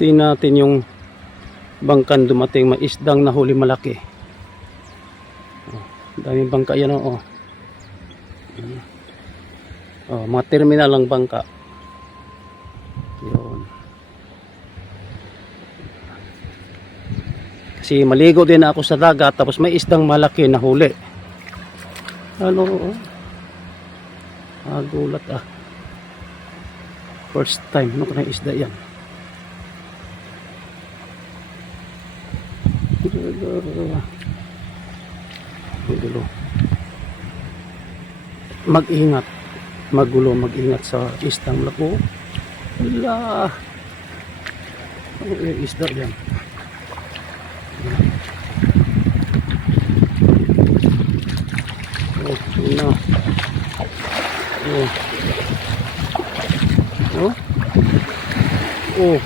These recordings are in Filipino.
Tingnan natin yung bangkan dumating. May isdang nahuli malaki. Oh, daming bangka yan oh. Oh, mga terminal lang bangka. Yun. Kasi maligo din ako sa dagat tapos may isdang malaki na huli. Ano? oh. Ah, gulat ah. First time. Ano ka isda yan? Magulo. Mag-ingat. Magulo, mag-ingat sa isdang lako. Wala. Ano yung isda yan? Oh, na. Oh. Oh. Oh.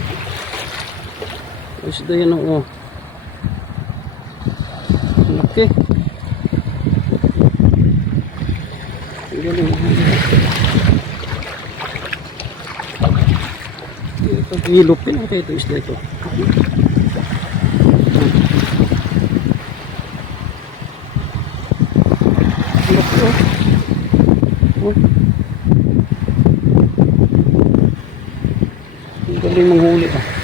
Isda yan oh. Okay. Ang galing. Ito, hilupin ang ito isda ito. Laki, oh. Oh. Ang galing manghuli ah.